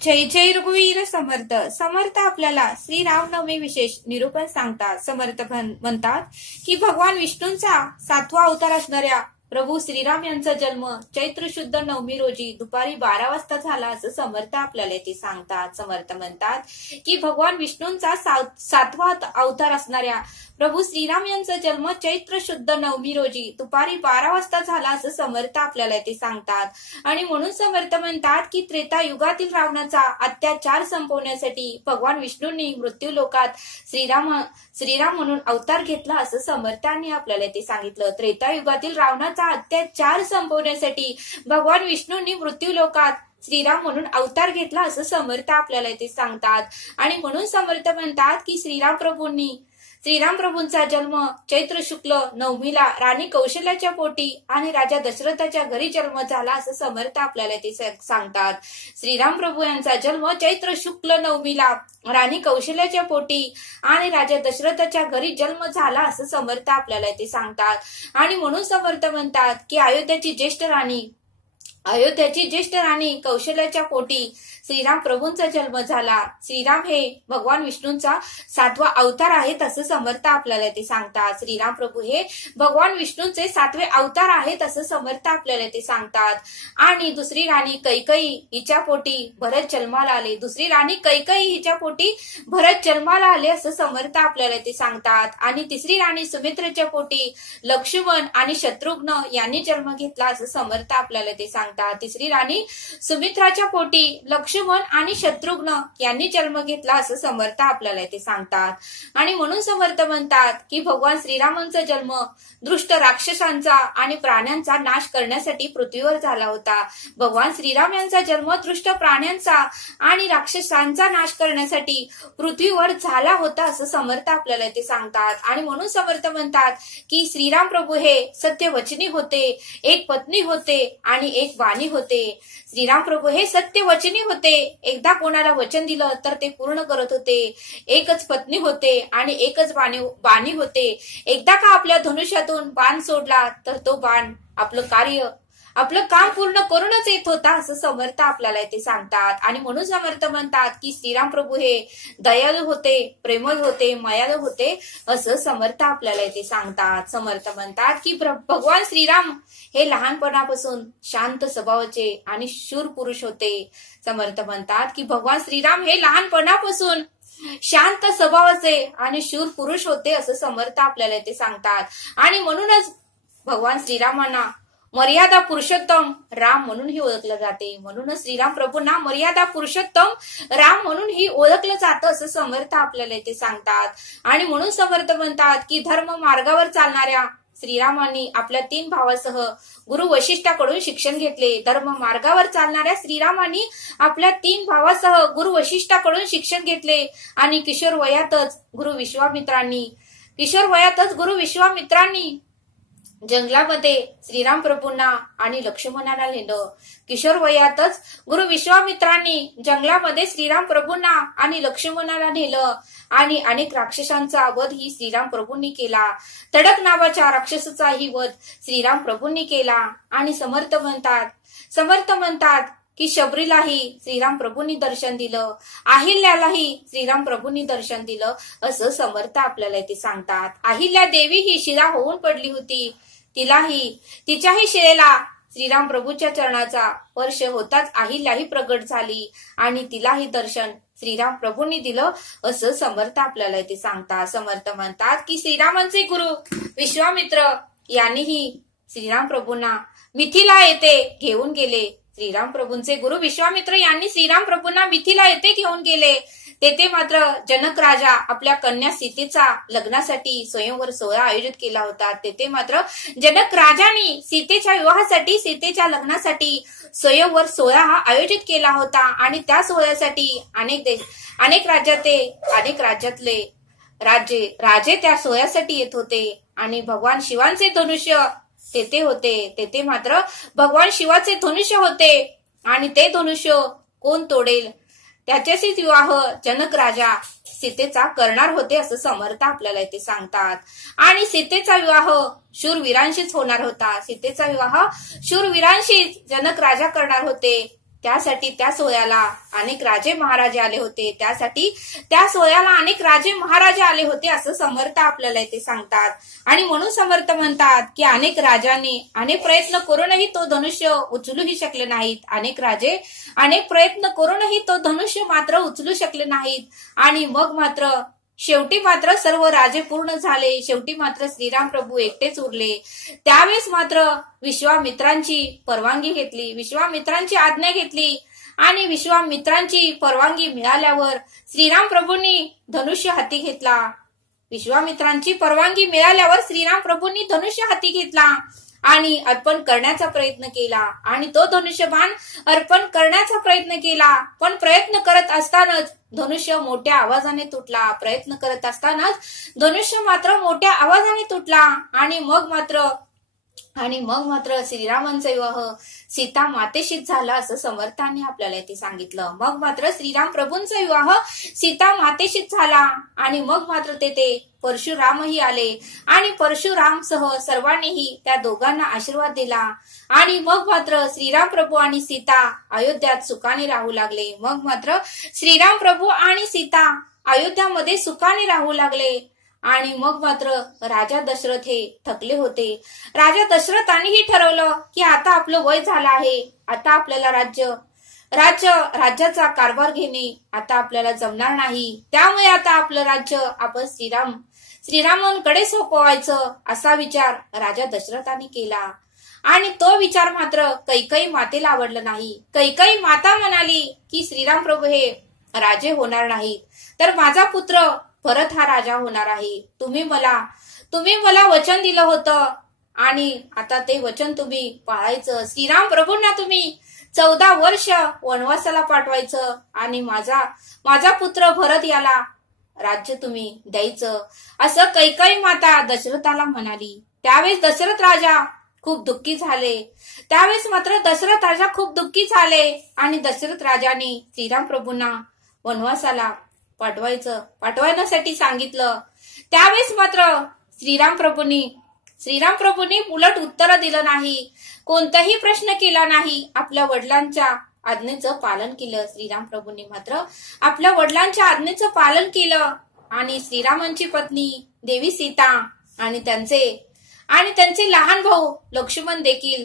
जय जय रघुवीर समर्थ. समर्थ आपल्याला श्री रामनवमी विशेष निरूपण सांगतात. समर्थ म्हणतात की भगवान विष्णूंचा 7वा अवतार असणाऱ्या प्रभू श्रीराम यांचा जन्म चैत्र शुद्ध नवमी रोजी दुपारी 12 वाजता झाला असं समर्थ आपल्याला ते सांगतात. समर्थ म्हणतात की भगवान विष्णूंचा 7वा अवतार असणाऱ्या प्रभू श्रीराम यांचा जन्म चैत्र शुद्ध नवमी रोजी दुपारी 12 वाजता झाला असं समर्थ आपल्याला ते सांगतात. आणि म्हणून समर्थ म्हणतात की त्रेता युगातील रावणाचा अत्याचार संपवण्यासाठी भगवान विष्णूंनी मृत्यू लोकात श्रीराम म्हणून अवतार घेतला असं समर्थांनी आपल्याला ते सांगितलं. त्रेता युगातील रावणाचा अत्याचार संपवण्यासाठी भगवान विष्णूंनी मृत्यू लोकात श्रीराम म्हणून अवतार घेतला असं समर्थ आपल्याला ते सांगतात. आणि म्हणून समर्थ म्हणतात की श्रीराम प्रभूंचा जन्म चैत्र शुक्ल नवमीला राणी कौशल्याच्या पोटी आणि राजा दशरथाच्या घरी जन्म झाला असं समर्थ आपल्याला ते सांगतात. श्रीराम प्रभू यांचा जन्म चैत्र शुक्ल नवमीला राणी कौशल्याच्या पोटी आणि राजा दशरथाच्या घरी जन्म झाला असं समर्थ आपल्याला ते सांगतात. आणि म्हणून समर्थ म्हणतात की अयोध्याची ज्येष्ठ राणी कौशल्याच्या पोटी श्रीराम प्रभूंचा जन्म झाला. श्रीराम हे भगवान विष्णूंचा 7वा अवतार आहेत असं समर्थ आपल्याला ते सांगतात. श्रीराम प्रभू हे भगवान विष्णूंचे 7वे अवतार आहेत असं समर्थ आपल्याला ते सांगतात. आणि दुसरी राणी कैकेयी हिच्या पोटी भरत जन्माला आले असं समर्थ आपल्याला ते सांगतात. आणि तिसरी राणी सुमित्रेच्या पोटी लक्ष्मण आणि शत्रुघ्न यांनी जन्म घेतला असं समर्थ आपल्याला ते सांगतात. तिसरी राणी सुमित्राच्या पोटी लक्ष्मण आणि शत्रुघ्न यांनी जन्म घेतला असं समर्थ आपल्याला ते सांगतात. आणि म्हणून समर्थ म्हणतात की भगवान श्रीरामांचा जन्म दुष्ट राक्षसांचा आणि प्राण्यांचा नाश करण्यासाठी पृथ्वीवर झाला होता. भगवान श्रीराम यांचा जन्म दुष्ट प्राण्यांचा आणि राक्षसांचा नाश करण्यासाठी पृथ्वीवर झाला होता असं समर्थ आपल्याला ते सांगतात. आणि म्हणून समर्थ म्हणतात की श्रीराम प्रभू हे सत्यवचनी होते, एक पत्नी होते आणि एक वाणी होते. श्रीराम प्रभू हे सत्यवचनी होते, एकदा कोणाला वचन दिलं तर ते पूर्ण करत होते. एकच पत्नी होते आणि एकच बाणी होते. एकदा का आपल्या धनुष्यातून बाण सोडला तर तो बाण आपलं काम पूर्ण करूनच येत होता असं समर्थ आपल्याला ते सांगतात. आणि म्हणून समर्थ म्हणतात की श्रीराम प्रभू हे दयाळू होते, प्रेमळ होते, मायाळू होते असं समर्थ आपल्याला ते सांगतात. समर्थ म्हणतात की भगवान श्रीराम हे लहानपणापासून शांत स्वभावाचे आणि शूर पुरुष होते. समर्थ म्हणतात की भगवान श्रीराम हे लहानपणापासून शांत स्वभावाचे आणि शूर पुरुष होते असं समर्थ आपल्याला ते सांगतात. आणि म्हणूनच भगवान श्रीरामांना मर्यादा पुरुषोत्तम राम म्हणूनही ओळखलं जाते. म्हणूनच श्रीराम प्रभूंना मर्यादा पुरुषोत्तम राम म्हणूनही ओळखलं जातं असं समर्थ आपल्याला ते सांगतात. आणि म्हणून समर्थ म्हणतात की धर्म मार्गावर चालणाऱ्या श्रीरामांनी आपल्या 3 भावासह गुरु वशिष्ठाकडून शिक्षण घेतले. धर्म मार्गावर चालणाऱ्या श्रीरामांनी आपल्या 3 भावासह गुरु वशिष्ठाकडून शिक्षण घेतले. आणि किशोर वयातच गुरु विश्वामित्रांनी जंगलामध्ये श्रीराम प्रभूंना आणि लक्ष्मणाला नेलं. किशोर वयातच गुरु विश्वामित्रांनी जंगलामध्ये श्रीराम प्रभूंना आणि लक्ष्मणाला नेलं. आणि अनेक राक्षसांचा वध ही श्रीराम प्रभूंनी केला. तडक नावाच्या राक्षसाचाही वध श्रीराम प्रभूंनी केला. आणि समर्थ म्हणतात की शबरीलाही श्रीराम प्रभूंनी दर्शन दिलं, अहिल्यालाही श्रीराम प्रभूंनी दर्शन दिलं असं समर्थ आपल्याला ते सांगतात. अहिल्या देवी ही शिला होऊन पडली होती. तिच्याही शिलेला श्रीराम प्रभूच्या चरणाचा स्पर्श होताच अहिल्याही प्रगट झाली आणि तिलाही दर्शन श्रीराम प्रभूंनी दिलं असं समर्थ आपल्याला ते सांगतात. समर्थ म्हणतात की श्रीरामांचे गुरु विश्वामित्र यांनीही श्रीराम प्रभूंना मिथिला येथे घेऊन गेले. श्रीराम प्रभूंचे गुरु विश्वामित्र यांनी श्रीराम प्रभूंना मिथिला येथे घेऊन गेले. तेथे मात्र जनक राजा आपल्या कन्या सीतेचा लग्नासाठी स्वयंवर सोहळा आयोजित केला होता. तेथे मात्र जनक राजांनी सीतेच्या लग्नासाठी स्वयंवर सोहळा हा आयोजित केला होता. आणि त्या सोहळ्यासाठी अनेक राज्यातले राजे त्या सोहळ्यासाठी येत होते. आणि भगवान शिवांचे धनुष्य तेथे होते. तेथे मात्र भगवान शिवाचे धनुष्य होते. आणि ते धनुष्य कोण तोडेल त्याच्याशीच विवाह जनक राजा सीतेचा करणार होते असं समर्थ आपल्याला ते सांगतात. आणि सीतेचा विवाह शूरवीरांशीच होणार होता. सीतेचा विवाह शूरवीरांशीच जनक राजा करणार होते. त्यासाठी त्या सोहळ्याला अनेक राजे महाराजे आले होते, त्यासाठी त्या सोहळ्याला अनेक राजे महाराजे आले होते असं समर्थ आपल्याला इथे सांगतात. आणि म्हणून समर्थ म्हणतात की अनेक राजांनी अनेक प्रयत्न करूनही तो धनुष्य उचलूही शकले नाहीत. अनेक राजे अनेक प्रयत्न करूनही तो धनुष्य मात्र उचलू शकले नाहीत. आणि मग मात्र शेवटी मात्र सर्व राजे पूर्ण झाले. शेवटी मात्र श्रीराम प्रभू एकटेच उरले. त्यावेळेस मात्र विश्वामित्रांची परवानगी घेतली, विश्वामित्रांची आज्ञा घेतली. आणि विश्वामित्रांची परवानगी मिळाल्यावर श्रीराम प्रभूंनी धनुष्य हाती घेतला. विश्वामित्रांची परवानगी मिळाल्यावर श्रीराम प्रभूंनी धनुष्य हाती घेतला आणि अर्पण करण्याचा प्रयत्न केला. आणि तो धनुष्यबाण अर्पण करण्याचा प्रयत्न केला. पण प्रयत्न करत असतानाच धनुष्य मोठ्या आवाजाने तुटला. प्रयत्न करत असतानाच धनुष्य मात्र मोठ्या आवाजाने तुटला. आणि मग मात्र श्रीरामांचा विवाह सीता मातेशीच झाला असं समर्थांनी आपल्याला इथे सांगितलं. मग मात्र श्रीराम प्रभूंचा विवाह सीता मातेशीच झाला. आणि मग मात्र तेथे परशुरामही आले आणि परशुरामसह सर्वांनीही त्या दोघांना आशीर्वाद दिला. आणि मग मात्र श्रीराम प्रभू आणि सीता अयोध्यात सुखाने राहू लागले. मग मात्र श्रीराम प्रभू आणि सीता अयोध्यामध्ये सुखाने राहू लागले. आणि मग मात्र राजा दशरथ हे थकले होते. राजा दशरथानेही ठरवलं की आता आपलं वय झालं आहे, आता आपल्याला राज्याचा कारभार घेणे आता आपल्याला जमणार नाही. त्यामुळे आता आपलं राज्य आपण श्रीरामांकडे सोपवायचं असा विचार राजा दशरथाने केला. आणि तो विचार मात्र कैकेयी मातेला आवडला नाही. कैकेयी माता म्हणाली की श्रीराम प्रभू हे राजे होणार नाहीत, तर माझा पुत्र भरत हा राजा होणार आहे. तुम्ही मला वचन दिलं होतं आणि आता ते वचन तुम्ही पाळायचं. श्रीराम प्रभूंना तुम्ही 14 वर्ष वनवासाला पाठवायचं आणि माझा पुत्र भरत याला राज्य तुम्ही द्यायचं असं कैकेयी माता दशरथाला म्हणाली. त्यावेळेस दशरथ राजा खूप दुःखी झाले आणि दशरथ राजाने श्रीराम प्रभूंना वनवासाला पाठवण्यासाठी सांगितलं. त्यावेळेस मात्र श्रीराम प्रभूंनी उलट उत्तर दिलं नाही, कोणताही प्रश्न केला नाही. आपल्या वडिलांच्या आज्ञेचं पालन केलं. श्रीराम प्रभूंनी मात्र आपल्या वडिलांच्या आज्ञेचं पालन केलं. आणि श्रीरामांची पत्नी देवी सीता आणि त्यांचे लहान भाऊ लक्ष्मण देखील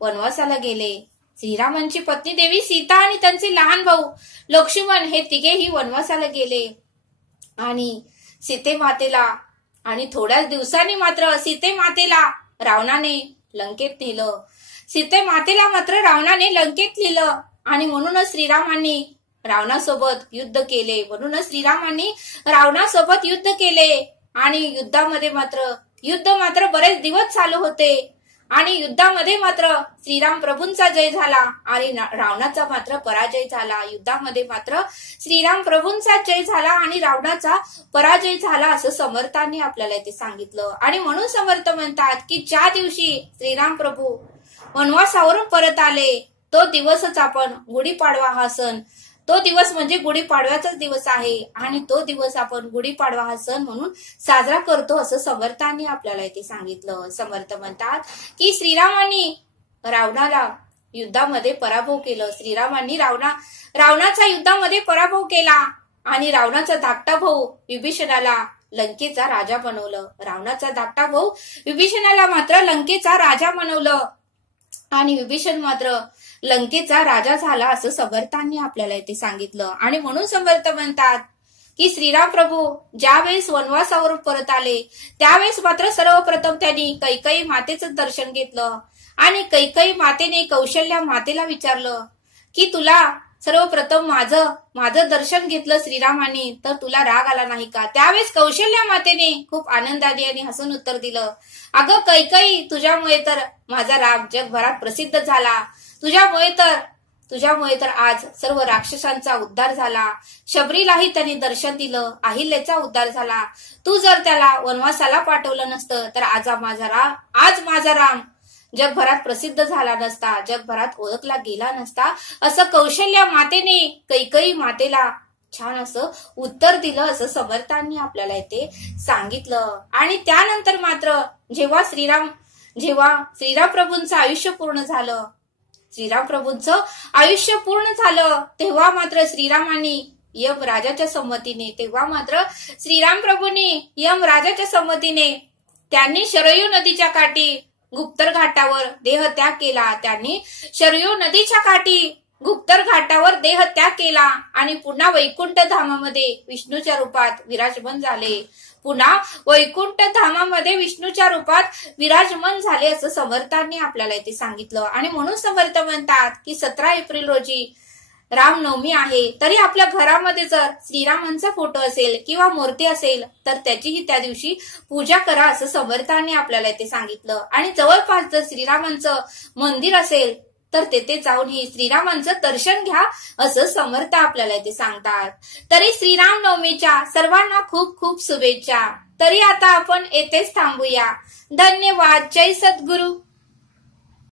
वनवासाला गेले. श्रीरामांची पत्नी देवी सीता आणि त्यांचे लहान भाऊ लक्ष्मण हे तिघेही वनवासाला गेले. आणि थोड्याच दिवसांनी मात्र सीतेमातेला रावणाने लंकेत नेलं. आणि म्हणूनच श्रीरामांनी रावणासोबत युद्ध केले. आणि युद्ध मात्र बरेच दिवस चालू होते. आणि युद्धामध्ये मात्र श्रीराम प्रभूंचा जय झाला आणि रावणाचा मात्र पराजय झाला. युद्धामध्ये मात्र श्रीराम प्रभूंचा जय झाला आणि रावणाचा पराजय झाला असं समर्थांनी आपल्याला इथे सांगितलं. आणि म्हणून समर्थ म्हणतात की ज्या दिवशी श्रीराम प्रभू वनवासावरून परत आले तो दिवसच आपण गुढीपाडवा हा सण, तो दिवस म्हणजे गुढीपाडव्याचाच दिवस आहे. आणि तो दिवस आपण गुढीपाडवा हा सण म्हणून साजरा करतो असं समर्थांनी आपल्याला इथे सांगितलं. समर्थ म्हणतात की श्रीरामांनी रावणाला युद्धामध्ये पराभव केलं. श्रीरामांनी रावणाचा युद्धामध्ये पराभव केला आणि रावणाचा धाकटा भाऊ विभीषणाला लंकेचा राजा बनवलं. मात्र लंकेचा राजा बनवलं आणि विभीषण मात्र लंकेचा राजा झाला असं समर्थांनी आपल्याला इथे सांगितलं. आणि म्हणून समर्थ म्हणतात की श्रीराम प्रभू ज्यावेळेस वनवासावरून परत आले त्यावेळेस मात्र सर्वप्रथम त्यांनी कैकेयी मातेचं दर्शन घेतलं. आणि कैकेयी मातेने कौशल्या मातेला विचारलं की तुला सर्वप्रथम माझं दर्शन घेतलं श्रीरामाने तर तुला राग आला नाही का? त्यावेळेस कौशल्या मातेने खूप आनंदाने आणि हसून उत्तर दिलं, अगं कैकेयी, तुझ्यामुळे तर माझा राग जगभरात प्रसिद्ध झाला. तुझ्यामुळे तर आज सर्व राक्षसांचा उद्धार झाला. शबरीलाही त्यांनी दर्शन दिलं, अहिल्याचा उद्धार झाला. तू जर त्याला वनवासाला पाठवलं नसतं तर आज माझा राम जगभरात प्रसिद्ध झाला नसता, जगभरात ओळखला गेला नसता असं कौशल्या मातेने कैकेयी मातेला छान असं उत्तर दिलं असं समर्थांनी आपल्याला इथे सांगितलं. आणि त्यानंतर मात्र जेव्हा श्रीराम प्रभूंचं आयुष्य पूर्ण झालं श्रीराम प्रभूंचं आयुष्य पूर्ण झालं तेव्हा मात्र श्रीरामांनी यमराजाच्या संमतीने श्रीराम प्रभूंनी यमराजाच्या संमतीने त्यांनी शरयू नदीच्या काठी गुप्तर घाटावर देहत्याग केला. त्यांनी शरयू नदीच्या काठी गुप्तर घाटावर देहत्याग केला आणि पुन्हा वैकुंठ धामामध्ये विष्णूच्या रूपात विराजमान झाले. असं समर्थांनी आपल्याला इथे सांगितलं. आणि म्हणून समर्थ म्हणतात की 17 एप्रिल रोजी रामनवमी आहे, तरी आपल्या घरामध्ये जर श्रीरामांचा फोटो असेल किंवा मूर्ती असेल तर त्याचीही त्या दिवशी पूजा करा असं समर्थांनी आपल्याला इथे सांगितलं. आणि जवळपास जर श्रीरामांचं मंदिर असेल तर तेथे जाऊनही श्रीरामांचं दर्शन घ्या असं समर्थ आपल्याला इथे सांगतात. तरी श्रीराम नवमीच्या सर्वांना खूप खूप शुभेच्छा. तरी आता आपण येथेच थांबूया. धन्यवाद. जय सद्गुरु.